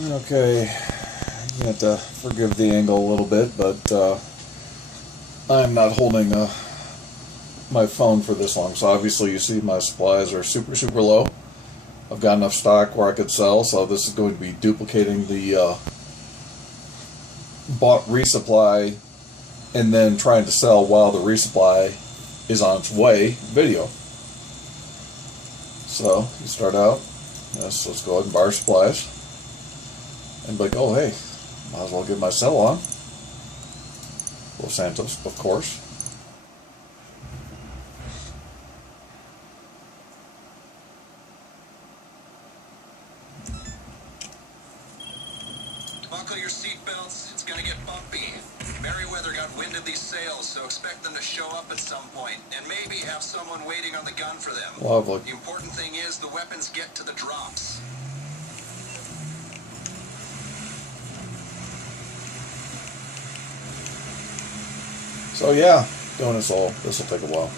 Okay, you have to forgive the angle a little bit, but I'm not holding my phone for this long. So obviously you see my supplies are super low. I've got enough stock where I could sell, so this is going to be duplicating the bought resupply and then trying to sell while the resupply is on its way video. So you start out, yes, let's go ahead and buy our supplies and be like, oh hey, might as well get my sell on. Los Santos, of course. Buckle your seatbelts, it's gonna get bumpy. Merriweather got wind of these sales, so expect them to show up at some point, and maybe have someone waiting on the gun for them. Lovely. The important thing is the weapons get to the drops. So yeah, doing this will take a while.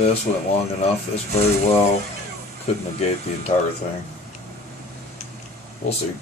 this went long enough, this very well could negate the entire thing. We'll see.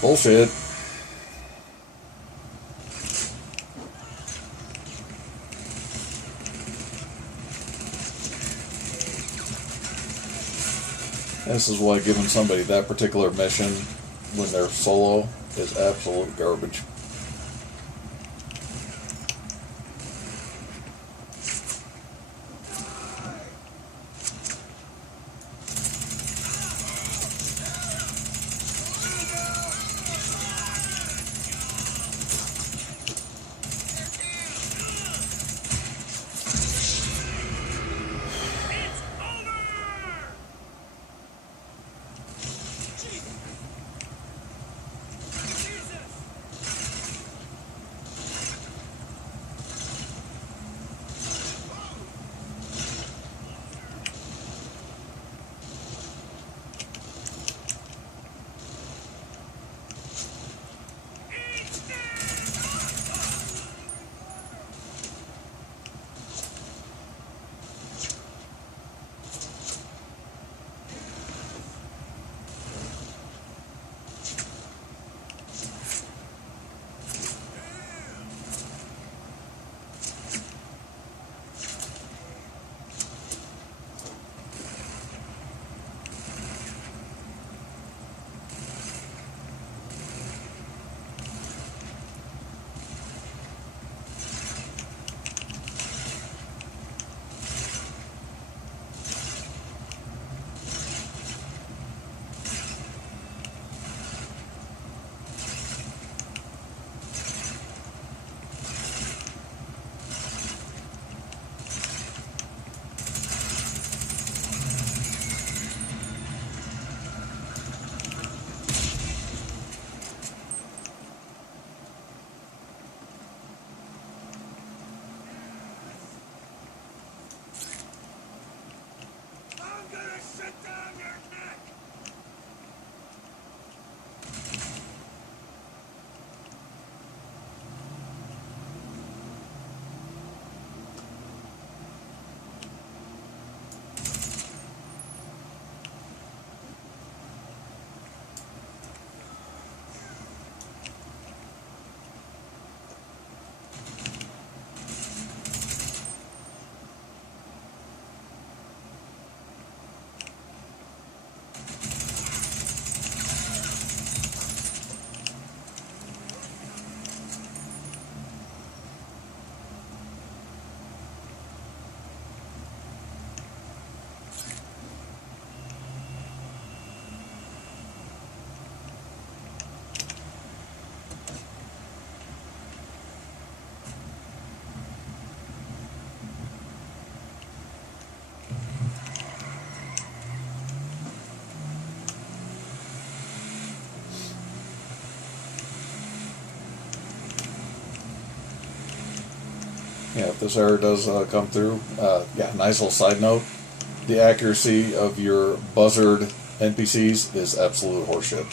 Bullshit. This is why giving somebody that particular mission when they're solo is absolute garbage. Yeah, if this error does come through, yeah, nice little side note. The accuracy of your buzzard NPCs is absolute horseshit.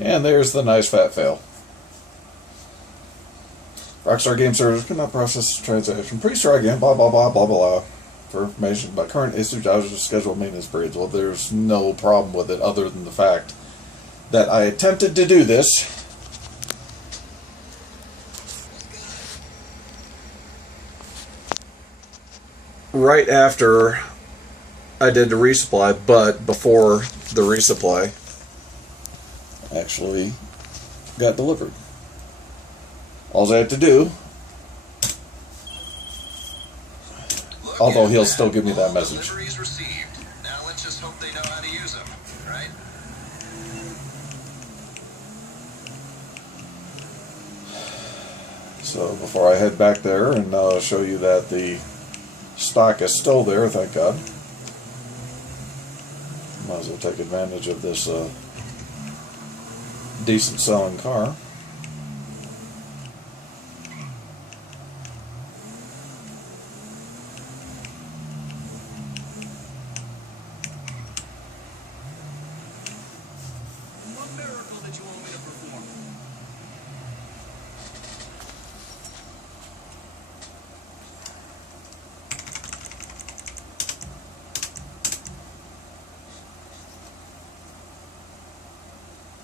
And there's the nice fat fail. Rockstar Game Service could not process the transaction. Pretty sure again, blah, blah, blah, blah, blah. For information about current issues, I was just scheduled maintenance periods. Well, there's no problem with it other than the fact that I attempted to do this. Right after I did the resupply, but before the resupply actually got delivered. All I have to do, although he'll still give me that message. Deliveries received. Now let's just hope they know how to use them, right? So before I head back there and show you that the stock is still there, thank God. Might as well take advantage of this decent selling car. What miracle did you want me to perform?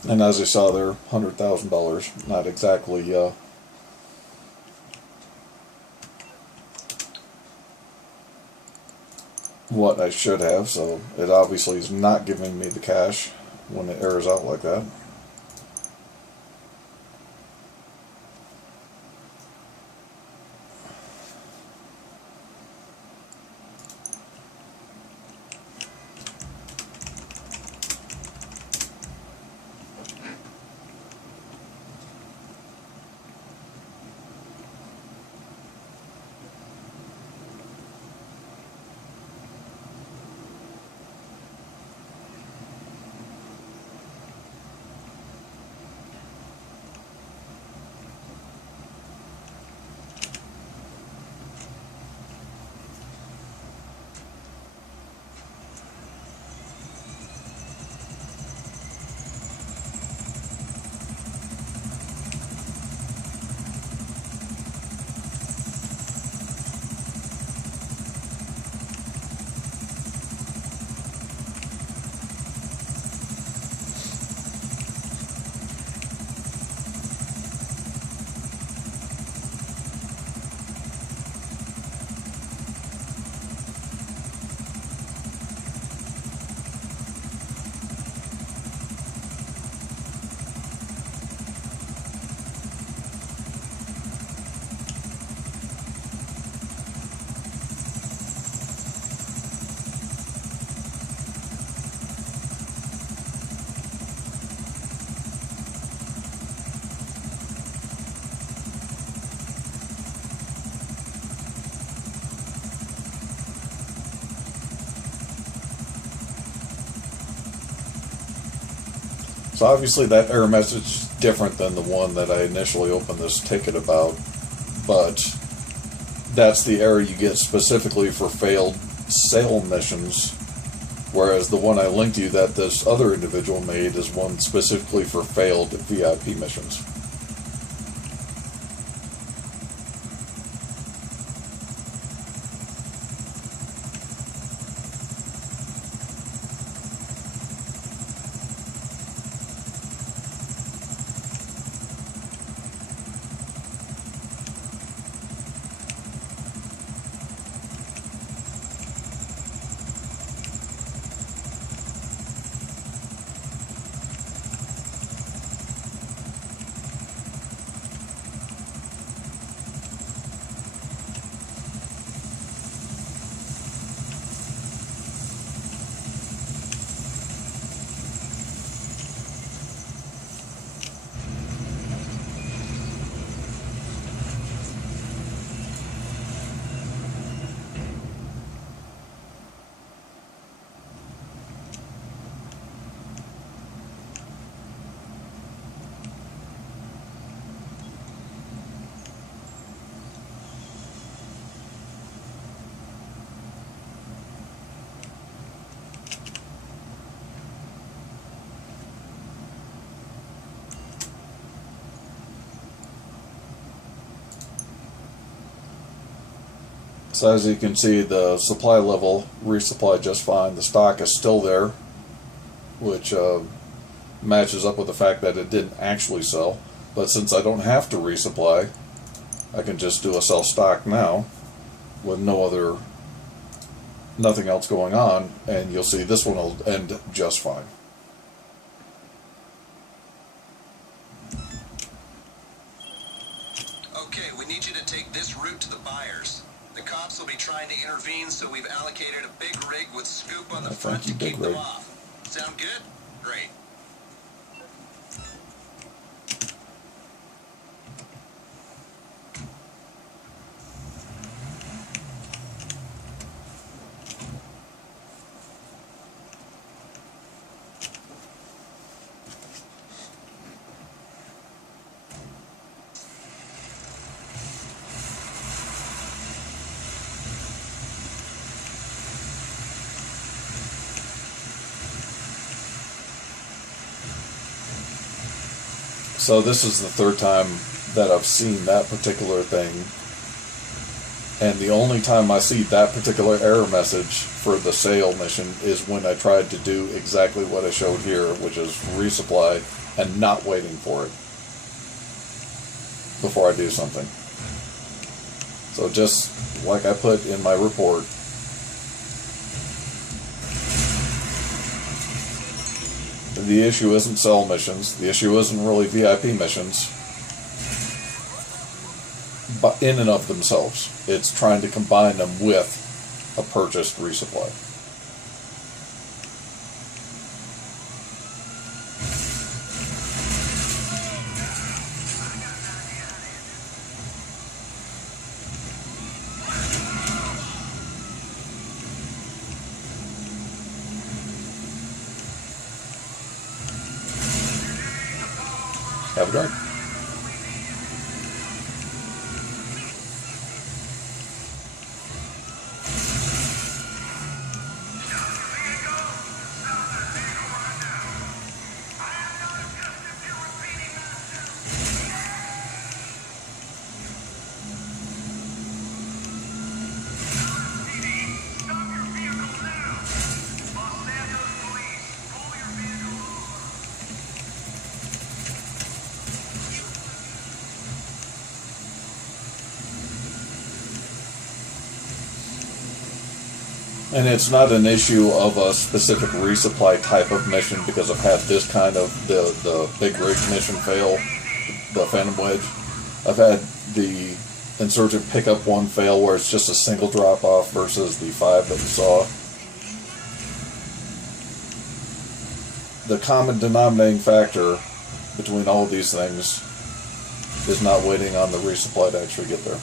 And as you saw there, $100,000, not exactly what I should have, so it obviously is not giving me the cash when it errors out like that. So obviously that error message is different than the one that I initially opened this ticket about, but that's the error you get specifically for failed sale missions, whereas the one I linked you that this other individual made is one specifically for failed VIP missions. So as you can see, the supply level resupply just fine. The stock is still there, which matches up with the fact that it didn't actually sell. But since I don't have to resupply, I can just do a sell stock now with nothing else going on, and you'll see this one will end just fine. Okay, we need you to take this route to the buyers. The cops will be trying to intervene, so we've allocated a big rig with scoop on the front to keep them off. Sound good? Great. So this is the third time that I've seen that particular thing, and the only time I see that particular error message for the sale mission is when I tried to do exactly what I showed here, which is resupply and not waiting for it before I do something. So just like I put in my report, the issue isn't sell missions, the issue isn't really VIP missions, but in and of themselves. It's trying to combine them with a purchased resupply. Have a drink. And it's not an issue of a specific resupply type of mission, because I've had this kind of, the big rig mission fail, the Phantom Wedge. I've had the Insurgent Pickup one fail where it's just a single drop off versus the 5 that we saw. The common denominating factor between all of these things is not waiting on the resupply to actually get there.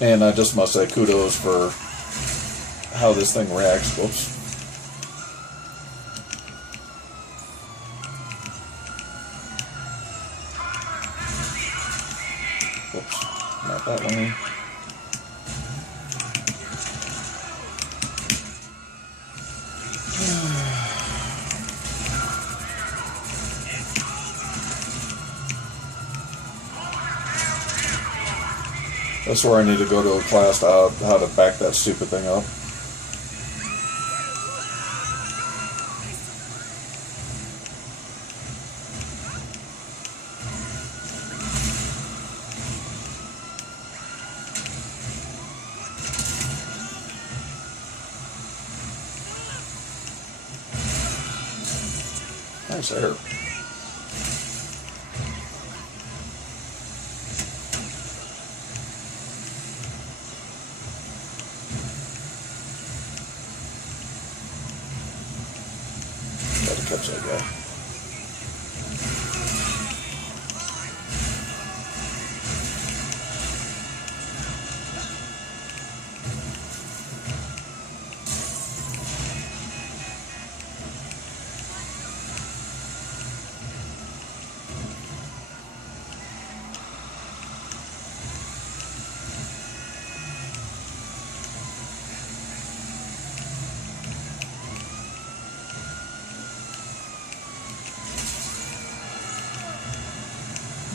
And I just must say kudos for how this thing reacts. Whoops. Whoops. Not that one. That's where I need to go to a class to how to back that stupid thing up. Nice air. Catch that guy.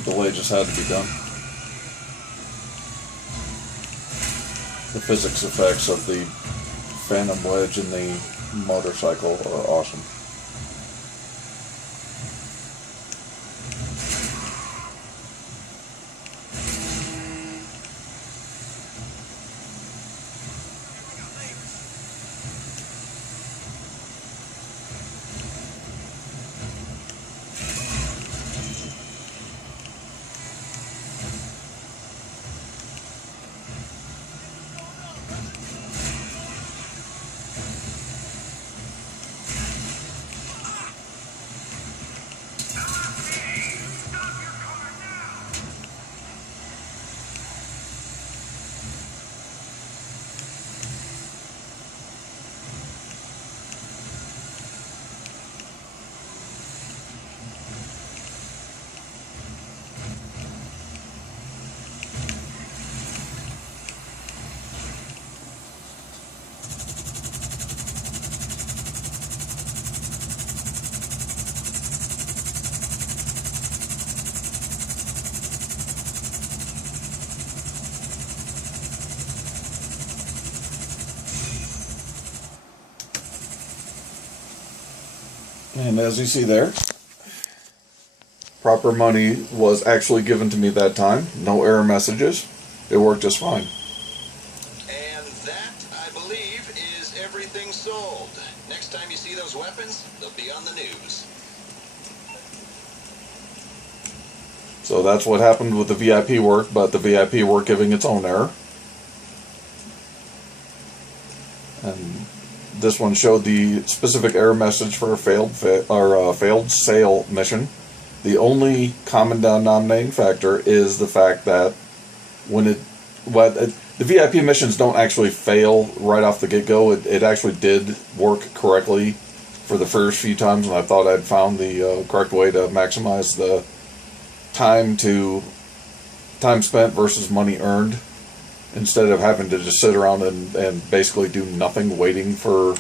delay just had to be done. The physics effects of the phantom wedge and the motorcycle are awesome. And as you see there, proper money was actually given to me that time. No error messages. It worked just fine. And that, I believe, is everything sold. Next time you see those weapons, they'll be on the news. So that's what happened with the VIP work, but the VIP work giving its own error. And this one showed the specific error message for a failed sale mission. The only common denominating factor is the fact that the VIP missions don't actually fail right off the get-go. It actually did work correctly for the first few times, and I thought I'd found the correct way to maximize the time spent versus money earned, instead of having to just sit around and basically do nothing waiting for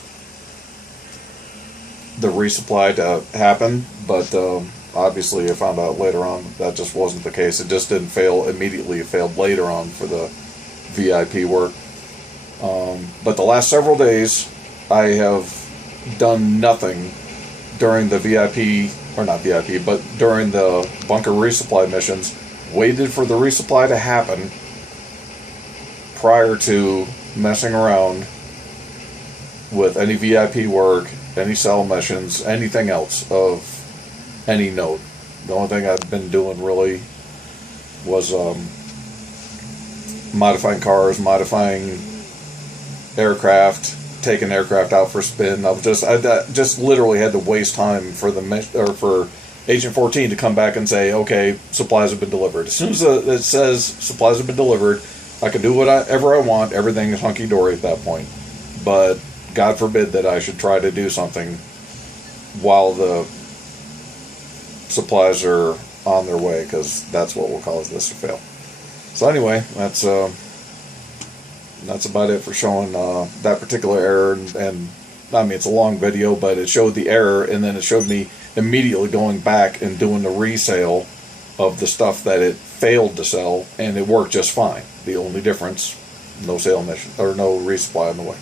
the resupply to happen. But obviously I found out later on that just wasn't the case. It just didn't fail immediately. It failed later on for the VIP work. But the last several days I have done nothing during the VIP, or not VIP, but during the bunker resupply missions. Waited for the resupply to happen prior to messing around with any VIP work, any sell missions, anything else of any note. The only thing I've been doing really was modifying cars, modifying aircraft, taking aircraft out for spin. I just literally had to waste time for for Agent 14 to come back and say, okay, supplies have been delivered. As soon as it says supplies have been delivered, I can do whatever I want. Everything is hunky-dory at that point. But God forbid that I should try to do something while the supplies are on their way, because that's what will cause this to fail. So anyway, that's about it for showing that particular error. And I mean, it's a long video, but it showed the error, and then it showed me immediately going back and doing the resale of the stuff that it failed to sell, and it worked just fine. The only difference, no sale mission or no resupply on the way.